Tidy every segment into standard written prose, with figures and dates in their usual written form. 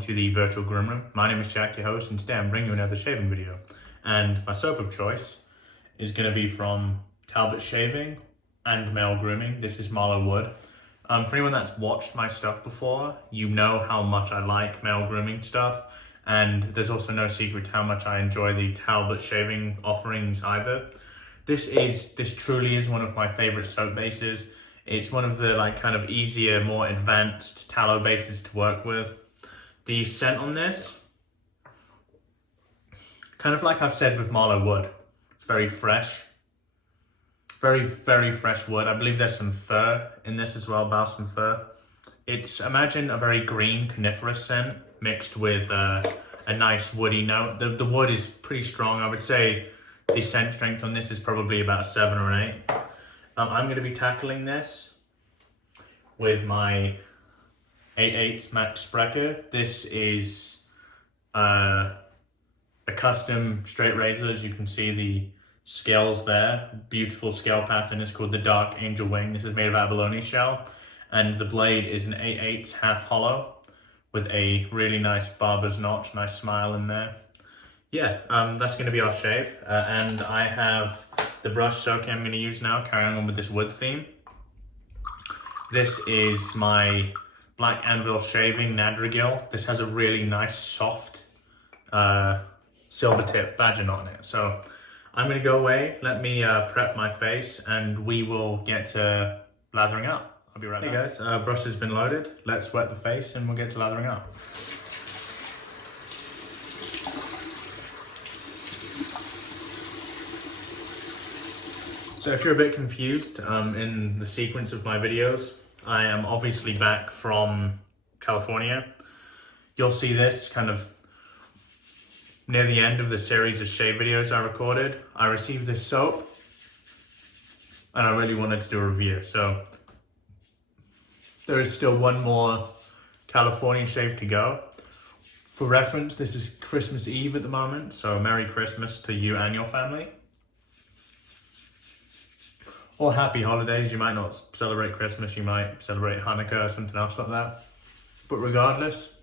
to the virtual groom room. My name is Jack, your host, and today I'm bringing you another shaving video. And my soap of choice is going to be from Talbot Shaving and Maol Grooming. This is Marlowe Wood. For anyone that's watched my stuff before, you know how much I like Maol Grooming stuff, and there's also no secret to how much I enjoy the Talbot Shaving offerings either. This truly is one of my favorite soap bases. It's one of the kind of easier, more advanced tallow bases to work with. The scent on this, kind of like I've said with Marlowe Wood, it's very fresh. Very, very fresh wood. I believe there's some fir in this as well, balsam fir. Imagine a very green coniferous scent mixed with a nice woody note. The wood is pretty strong. I would say the scent strength on this is probably about a 7 or an 8. I'm going to be tackling this with my 8/8 Max Sprecher. This is a custom straight razor. As you can see, the scales there, beautiful scale pattern. It's called the Dark Angel Wing. This is made of abalone shell, and the blade is an 8/8 half hollow with a really nice barber's notch, nice smile in there. Yeah, that's going to be our shave, and I have the brush soaking I'm going to use now, carrying on with this wood theme. This is my black Anvil shaving Nadrageel. This has a really nice soft Silvertip badging on it. So I'm going to go away, let me prep my face, and we will get to lathering up. I'll be right back. Hey guys, brush has been loaded. Let's wet the face and we'll get to lathering up. So if you're a bit confused in the sequence of my videos, I am obviously back from California. You'll see this kind of near the end of the series of shave videos I recorded. I received this soap and I really wanted to do a review. So there is still one more California shave to go. For reference, this is Christmas Eve at the moment, so Merry Christmas to you and your family. Or happy holidays. You might not celebrate Christmas, you might celebrate Hanukkah or something else like that. But regardless,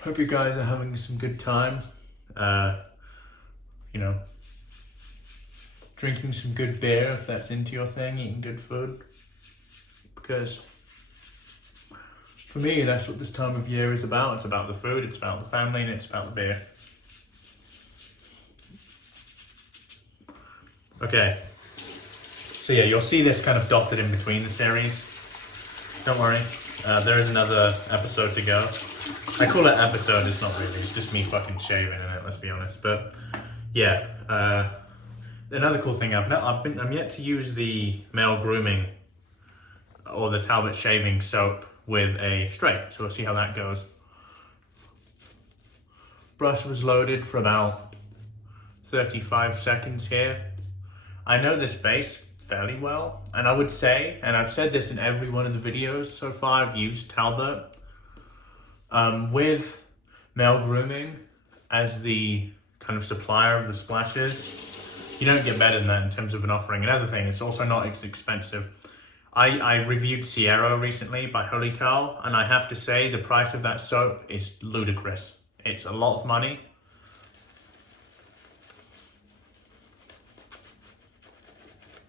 hope you guys are having some good time. You know, drinking some good beer if that's into your thing, eating good food. Because for me, that's what this time of year is about. It's about the food, it's about the family, and it's about the beer. Okay. So yeah, you'll see this kind of dotted in between the series. Don't worry, there is another episode to go. I call it episode, it's not really, it's just me fucking shaving in it, let's be honest. But yeah, another cool thing, I'm yet to use the Maol Grooming or the Talbot Shaving soap with a straight, so we'll see how that goes. Brush was loaded for about 35 seconds here. I know this base fairly well, and I would say, and I've said this in every one of the videos so far I've used Talbot, with Maol Grooming as the kind of supplier of the splashes, you don't get better than that in terms of an offering. Another thing, it's also not as expensive. I reviewed Sierra recently by Holy Cow, and I have to say the price of that soap is ludicrous. It's a lot of money.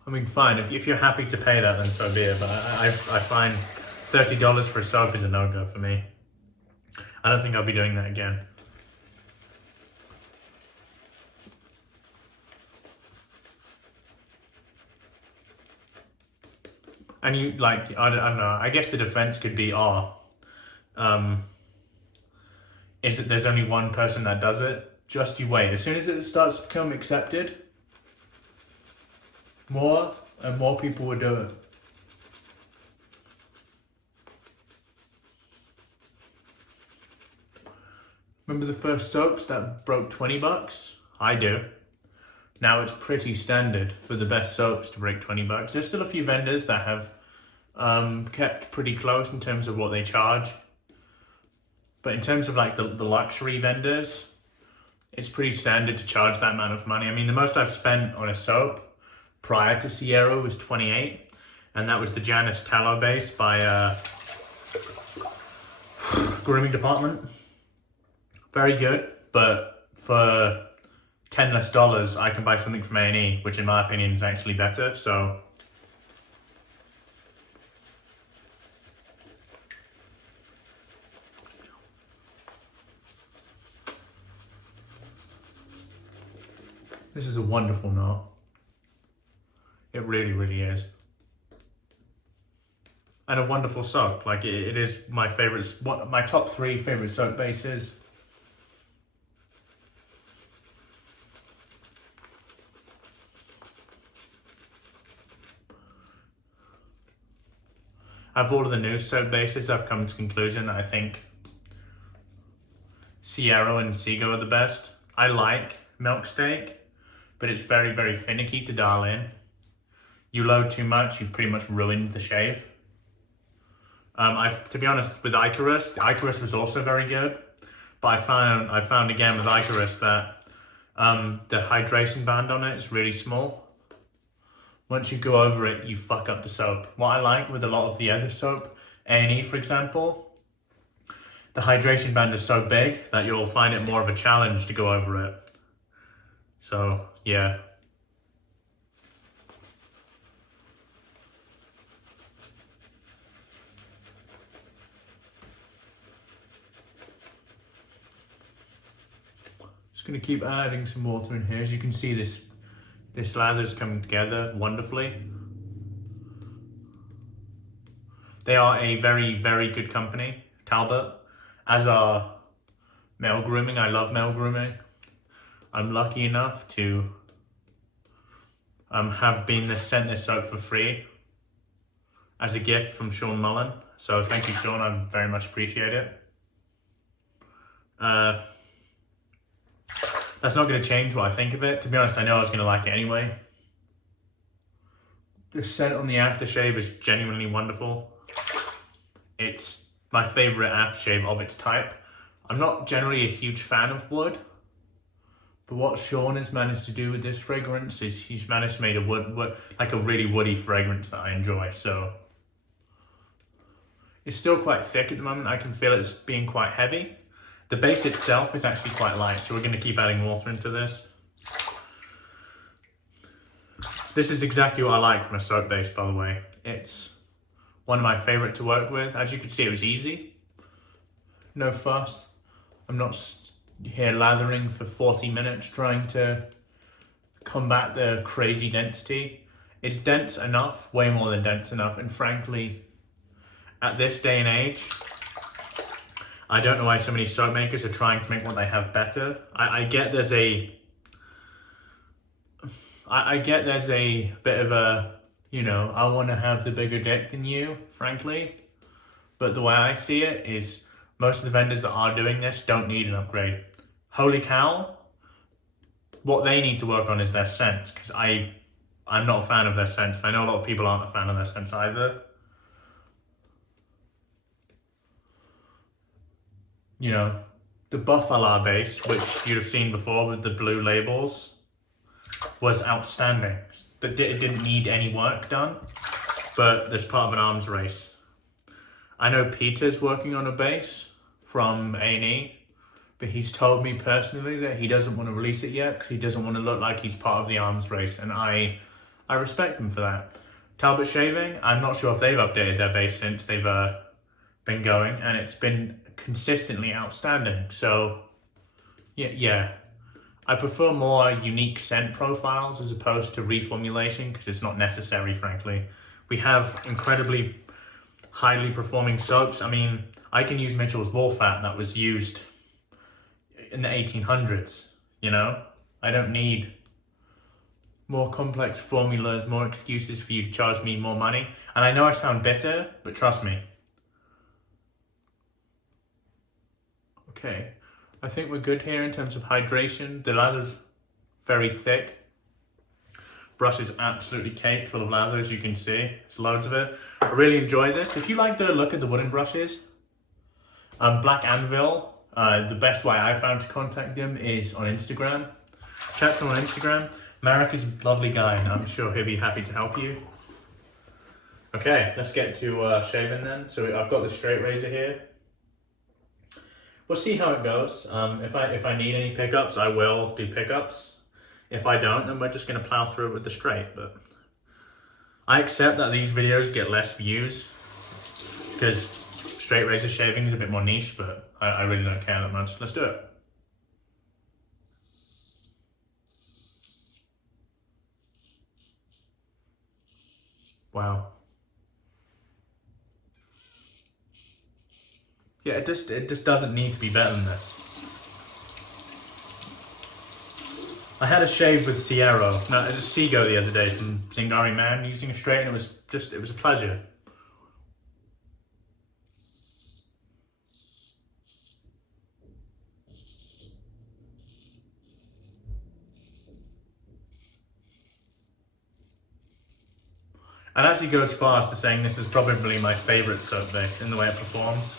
I mean, fine, if you're happy to pay that, then so be it, but I find $30 for a soap is a no-go for me. I don't think I'll be doing that again. And you, like, I don't know, I guess the defense could be, is that there's only one person that does it? Just you wait. As soon as it starts to become accepted, more and more people will do it. Remember the first soaps that broke 20 bucks? I do. Now it's pretty standard for the best soaps to break 20 bucks. There's still a few vendors that have kept pretty close in terms of what they charge. But in terms of like the luxury vendors, it's pretty standard to charge that amount of money. I mean, the most I've spent on a soap prior to Sierra was 28, and that was the Janus Tallow base by Grooming Department. Very good, but for $10 less, I can buy something from A&E, which in my opinion is actually better, so. This is a wonderful knot. It really, really is. And a wonderful soap. Like it is my favorite, my top 3 favorite soap bases. Out of all of the new soap bases, I've come to the conclusion that I think Sierra and Seago are the best. I like Milk Steak, but it's very, very finicky to dial in. You load too much, you've pretty much ruined the shave. To be honest, with Icarus, the Icarus was also very good, but I found again with Icarus that the hydration band on it is really small. Once you go over it, you fuck up the soap. What I like with a lot of the other soap, A&E for example, the hydration band is so big that you'll find it more of a challenge to go over it. So, yeah. Just gonna keep adding some water in here. As you can see, this lather's coming together wonderfully. They are a very, very good company, Talbot, as are Maol Grooming. I love Maol Grooming. I'm lucky enough to have been sent this soap for free as a gift from Sean Mullen. So thank you, Sean. I very much appreciate it. That's not going to change what I think of it. To be honest, I know I was going to like it anyway. The scent on the aftershave is genuinely wonderful. It's my favorite aftershave of its type. I'm not generally a huge fan of wood, but what Sean has managed to do with this fragrance is he's managed to make a wood like a really woody fragrance that I enjoy. So it's still quite thick at the moment. I can feel it's being quite heavy. The base itself is actually quite light, so we're going to keep adding water into this. This is exactly what I like from a soap base, by the way. It's one of my favorite to work with. As you can see, it was easy. No fuss. I'm not here lathering for 40 minutes trying to combat the crazy density. It's dense enough, way more than dense enough, and frankly, at this day and age, I don't know why so many soap makers are trying to make what they have better. I get there's a bit of a, you know, I want to have the bigger dick than you, frankly. But the way I see it is most of the vendors that are doing this don't need an upgrade. Holy cow, what they need to work on is their scent, because I'm not a fan of their scents. I know a lot of people aren't a fan of their scents either. You know, the Buffalo base, which you'd have seen before with the blue labels, was outstanding. It didn't need any work done, but there's part of an arms race. I know Peter's working on a base from A&E, but he's told me personally that he doesn't want to release it yet because he doesn't want to look like he's part of the arms race, and I respect him for that. Talbot Shaving, I'm not sure if they've updated their base since they've been going, and it's been consistently outstanding. So yeah, I prefer more unique scent profiles as opposed to reformulation because it's not necessary, frankly. We have incredibly highly performing soaps. I mean, I can use Mitchell's Wool Fat that was used in the 1800s, you know? I don't need more complex formulas, more excuses for you to charge me more money. And I know I sound bitter, but trust me. Okay, I think we're good here in terms of hydration. The lather's very thick. Brush is absolutely caked full of lather, as you can see. It's loads of it. I really enjoy this. If you like the look of the wooden brushes, Black Anvil, the best way I found to contact them is on Instagram. Chat to them on Instagram. Marek is a lovely guy, and I'm sure he'll be happy to help you. Okay, let's get to shaving then. So I've got the straight razor here. we'll see how it goes. If I need any pickups, I will do pickups. If I don't, then we're just gonna plow through it with the straight. But I accept that these videos get less views because straight razor shaving is a bit more niche, but I really don't care that much. Let's do it. Wow. Yeah, it just doesn't need to be better than this. I had a shave with Seago the other day from Zingari Man using a straight, and it was a pleasure. I'd actually go as far as to saying this is probably my favourite soap base in the way it performs.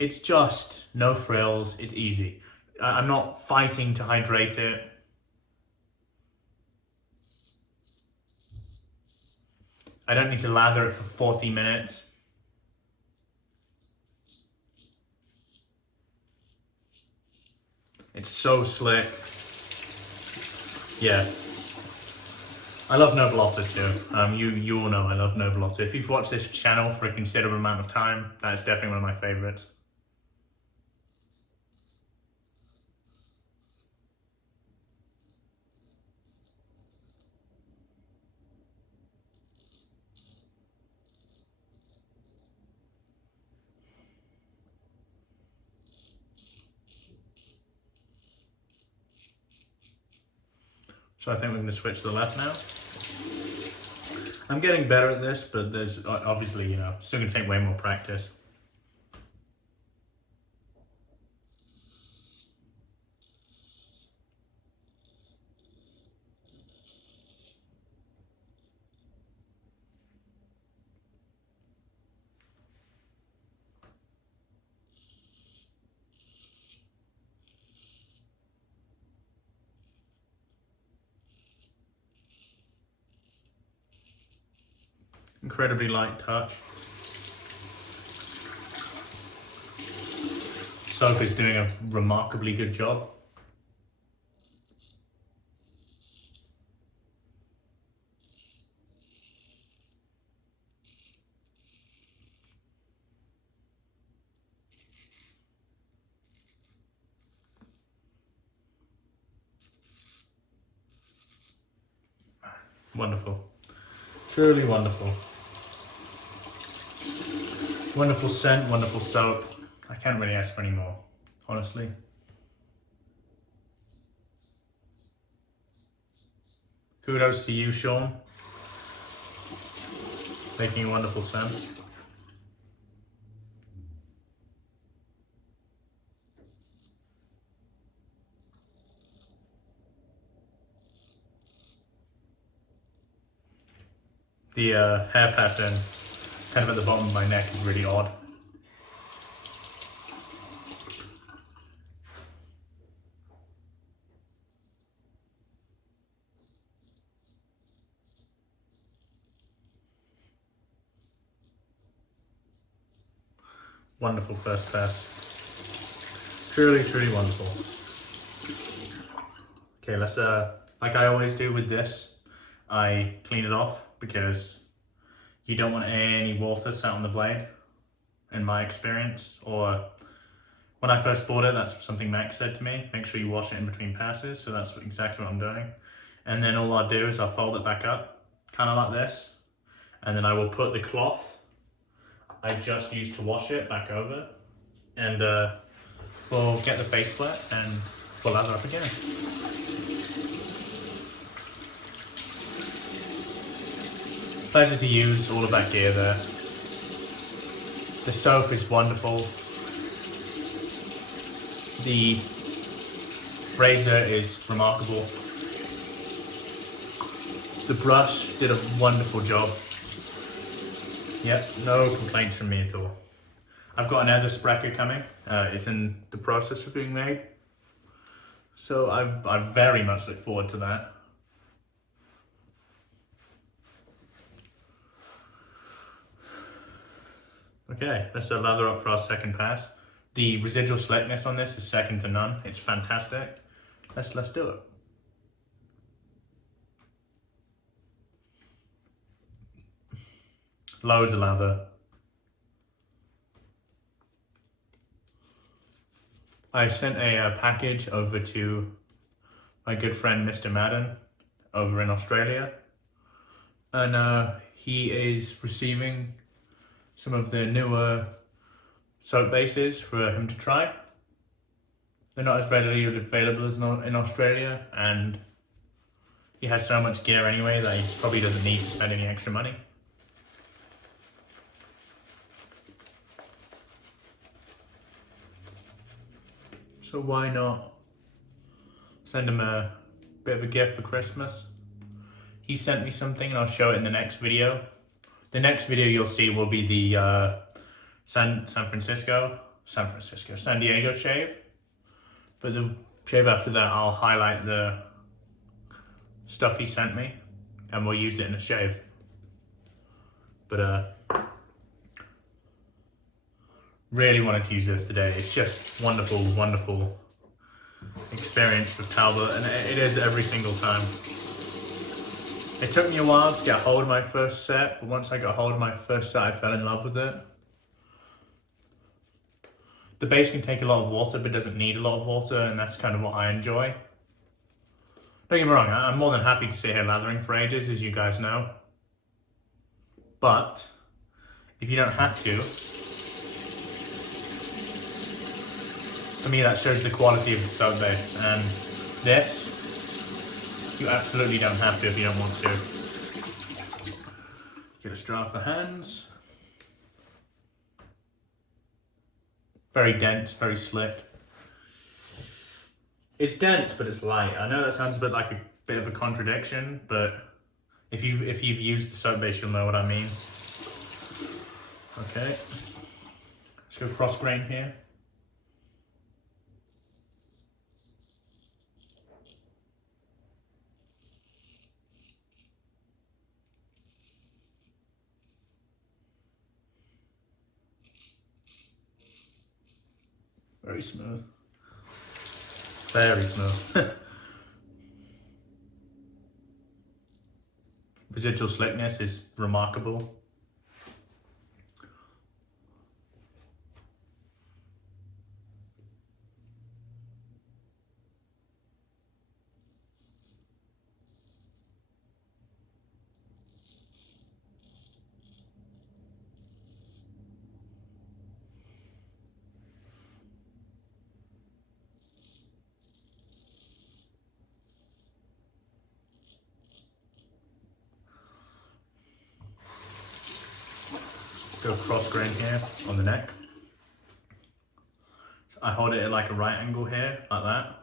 It's just no frills, it's easy. I'm not fighting to hydrate it. I don't need to lather it for 40 minutes. It's so slick. Yeah. I love Noble Otter too. You all know I love Noble Otter. If you've watched this channel for a considerable amount of time, that's definitely one of my favourites. So I think we're going to switch to the left now. I'm getting better at this, but there's obviously, you know, still going to take way more practice. Incredibly light touch. Soap is doing a remarkably good job. Wonderful. Truly wonderful. Wonderful scent, wonderful soap. I can't really ask for any more, honestly. Kudos to you, Sean. Making a wonderful scent. The hair pattern kind of at the bottom of my neck is really odd. Wonderful first pass. Truly, truly wonderful. Okay, let's, like I always do with this, I clean it off because you don't want any water sat on the blade, in my experience. Or when I first bought it, that's something Max said to me, make sure you wash it in between passes, so that's exactly what I'm doing. And then all I'll do is I'll fold it back up, kind of like this, and then I will put the cloth I just used to wash it back over, and we'll get the face wet and we'll lather up again. Pleasure to use all of that gear there. The soap is wonderful. The razor is remarkable. The brush did a wonderful job. Yep, no complaints from me at all. I've got another Sprecher coming. It's in the process of being made. So I very much look forward to that. Okay, let's lather up for our second pass. The residual slickness on this is second to none. It's fantastic. Let's do it. Loads of lather. I sent a package over to my good friend Mr. Madden over in Australia, and he is receiving some of the newer soap bases for him to try. They're not as readily available as in Australia, and he has so much gear anyway that he probably doesn't need to spend any extra money. So why not send him a bit of a gift for Christmas? He sent me something and I'll show it in the next video. The next video you'll see will be the San Diego shave. But the shave after that, I'll highlight the stuff he sent me and we'll use it in a shave. But really wanted to use this today. It's just wonderful, wonderful experience with Talbot, and it is every single time. It took me a while to get hold of my first set, but once I got hold of my first set, I fell in love with it. The base can take a lot of water, but doesn't need a lot of water, and that's kind of what I enjoy. Don't get me wrong, I'm more than happy to sit here lathering for ages, as you guys know. But if you don't have to, for me that shows the quality of the soap base, and this, you absolutely don't have to if you don't want to. Get a straw off the hands. Very dense, very slick. It's dense, but it's light. I know that sounds a bit like a bit of a contradiction, but if you've used the soap base, you'll know what I mean. Okay, let's go cross grain here. Very smooth. Very smooth. Residual slickness is remarkable. Go cross grain here on the neck. So I hold it at like a right angle here, like that.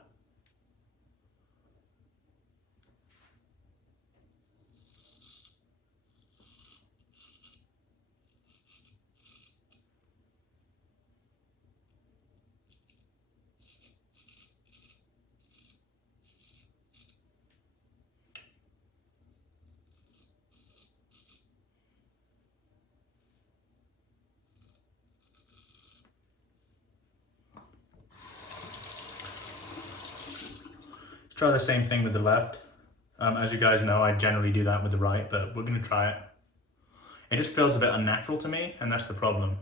Try the same thing with the left. As you guys know, I generally do that with the right, but we're gonna try it. It just feels a bit unnatural to me, and that's the problem.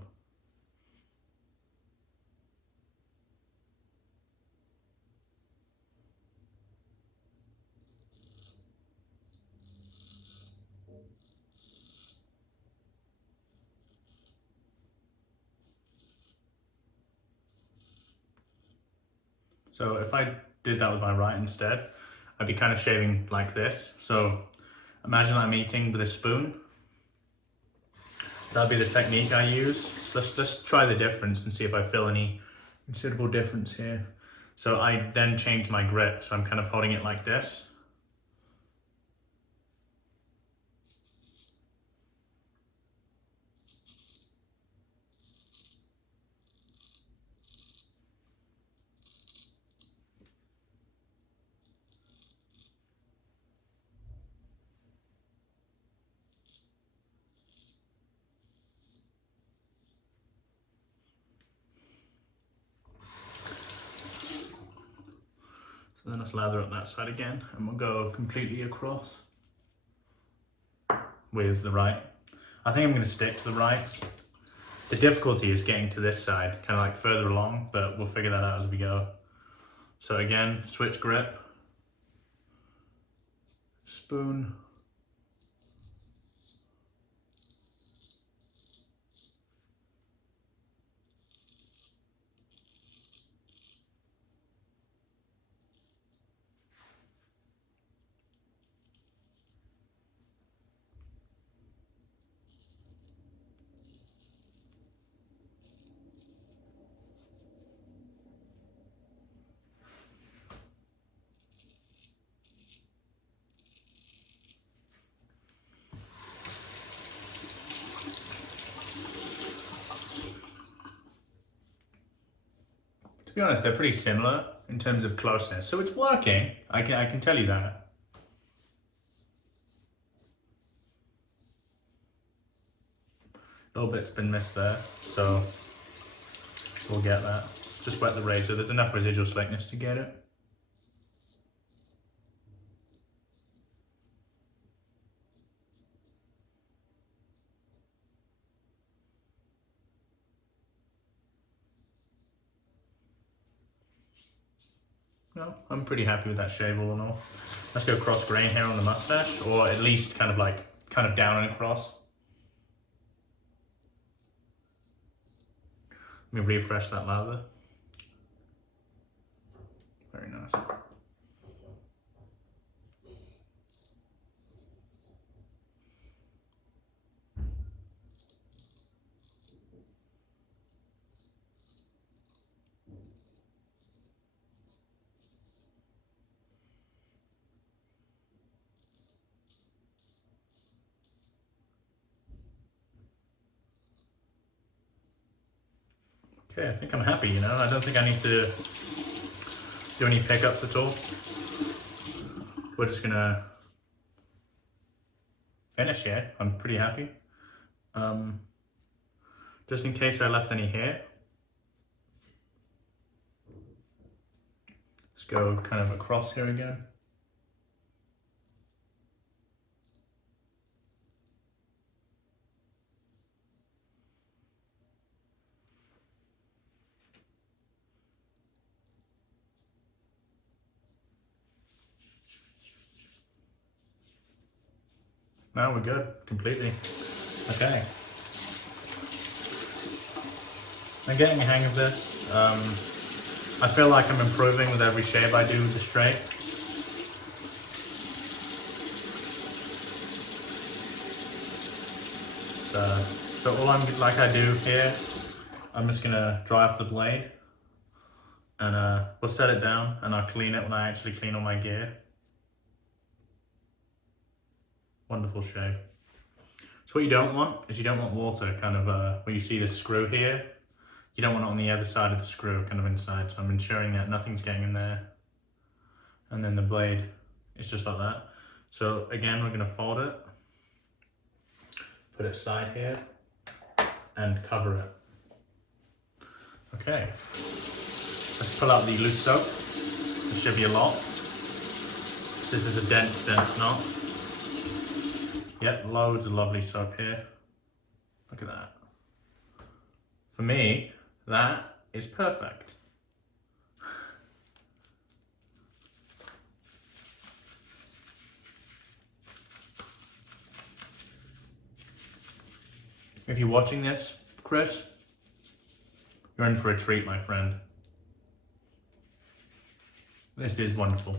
So if I did that with my right instead, I'd be kind of shaving like this. So imagine I'm eating with a spoon. That'd be the technique I use. Let's try the difference and see if I feel any considerable difference here. So I then change my grip, so I'm kind of holding it like this. let's lather up that side again, and we'll go completely across with the right. I think I'm going to stick to the right. The difficulty is getting to this side, kind of like further along, but we'll figure that out as we go. So again, switch grip, spoon, to be honest, they're pretty similar in terms of closeness, so it's working. I can tell you that. A little bit's been missed there, so we'll get that. Just wet the razor. There's enough residual slickness to get it. No, I'm pretty happy with that shave all in all. Let's go cross grain here on the mustache, or at least kind of down and across. Let me refresh that lather. Very nice. Okay, I think I'm happy, you know. I don't think I need to do any pickups at all. We're just gonna finish here. I'm pretty happy. Just in case I left any hair, let's go kind of across here again. Now we're good, completely. Okay. I'm getting a hang of this. I feel like I'm improving with every shave I do with the straight. So all I do here, I'm just gonna dry off the blade, and we'll set it down, and I'll clean it when I actually clean all my gear. Wonderful shave. So what you don't want is you don't want water kind of where you see this screw here. You don't want it on the other side of the screw, kind of inside. So I'm ensuring that nothing's getting in there. And then the blade is just like that. So again, we're gonna fold it, put it aside here, and cover it. Okay, let's pull out the loose soap. There should be a lot. This is a dense knot. Yep, loads of lovely soap here. Look at that. For me, that is perfect. If you're watching this, Chris, you're in for a treat, my friend. This is wonderful.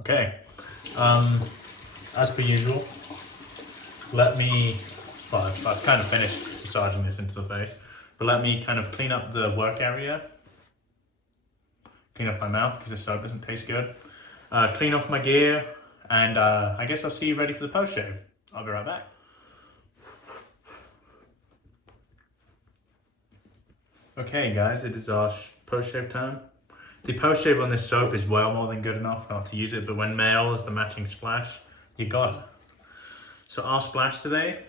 Okay, as per usual, I've kind of finished massaging this into the face, but let me kind of clean up the work area, clean off my mouth because the soap doesn't taste good, clean off my gear, and I guess I'll see you ready for the post shave. I'll be right back. Okay guys, it is our post shave time. The post shave on this soap is well more than good enough not to use it, but when Maol is the matching splash, you got it. So our splash today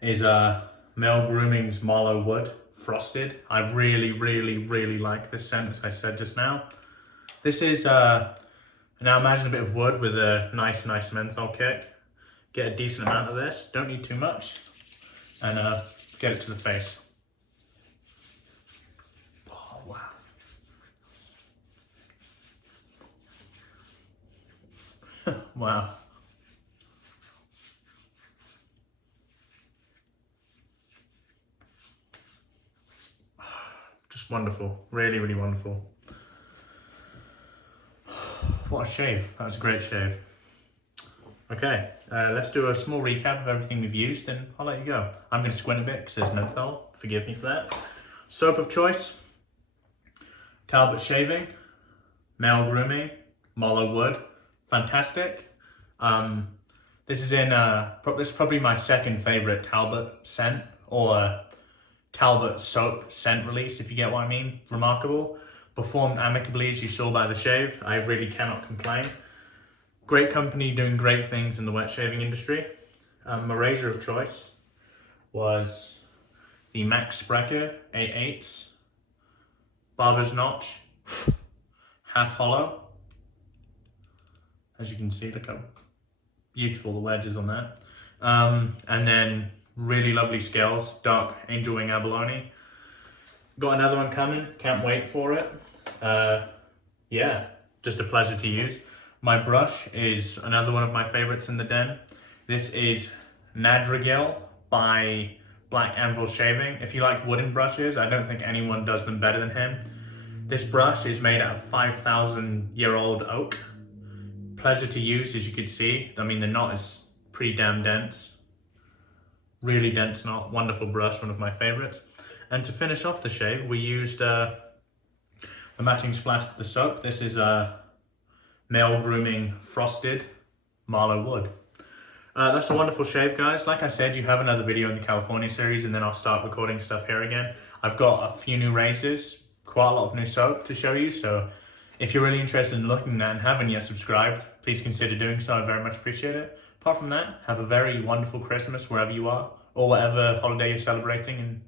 is Maol Grooming's Marlogue Wood Frosted. I really like this scent, as I said just now. This is, now imagine a bit of wood with a nice menthol kick. Get a decent amount of this, don't need too much, and get it to the face. Oh, wow. Wow. Just wonderful, really wonderful. What a shave, that was a great shave. Okay, let's do a small recap of everything we've used and I'll let you go. I'm going to squint a bit because there's menthol, forgive me for that. Soap of choice, Talbot shaving, Maol Grooming, Marlogue Wood, fantastic. This is this is probably my second favourite Talbot scent, or Talbot soap scent release, if you get what I mean. Remarkable. Performed amicably, as you saw by the shave. I really cannot complain. Great company doing great things in the wet shaving industry. My razor of choice was the Max Sprecher 8/8 Barber's Notch half hollow. As you can see, look how beautiful the wedge is on that. And then really lovely scales, dark angel wing abalone. Got another one coming, can't wait for it. Yeah, just a pleasure to use. My brush is another one of my favorites in the den. This is Nadrageel by Black Anvil Shaving. If you like wooden brushes, I don't think anyone does them better than him. This brush is made out of 5,000-year-old oak. Pleasure to use, as you could see. I mean, the knot is pretty damn dense. Really dense knot, wonderful brush, one of my favorites. And to finish off the shave, we used a matching splash to the soap. This is Maol Grooming Frosted Marlogue Wood. That's a wonderful shave, guys. Like I said, you have another video in the California series, and then I'll start recording stuff here again. I've got a few new razors, quite a lot of new soap to show you, so if you're really interested in looking at that and haven't yet subscribed, please consider doing so. I very much appreciate it. Apart from that, have a very wonderful Christmas wherever you are, or whatever holiday you're celebrating, and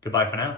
goodbye for now.